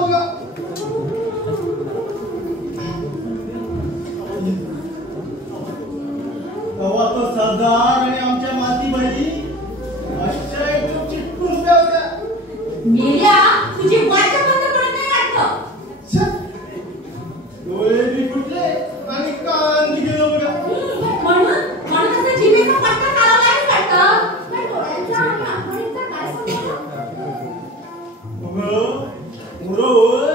बघा. तेव्हा तो सरदार आणि आमच्या मातीबाई अशा एकदम चिटकून उभ्या होत्या. मेल्या तुझी वाचा बंद पडत नाही वाटतं. डोळे बी फुटले आणि कान गेलो बघा. म्हणून असं जिभेचा पट्टा चालवलाय वाटतं. काय डोळ्यांचा आणि आंखणीचा काय संबंध? बरोबर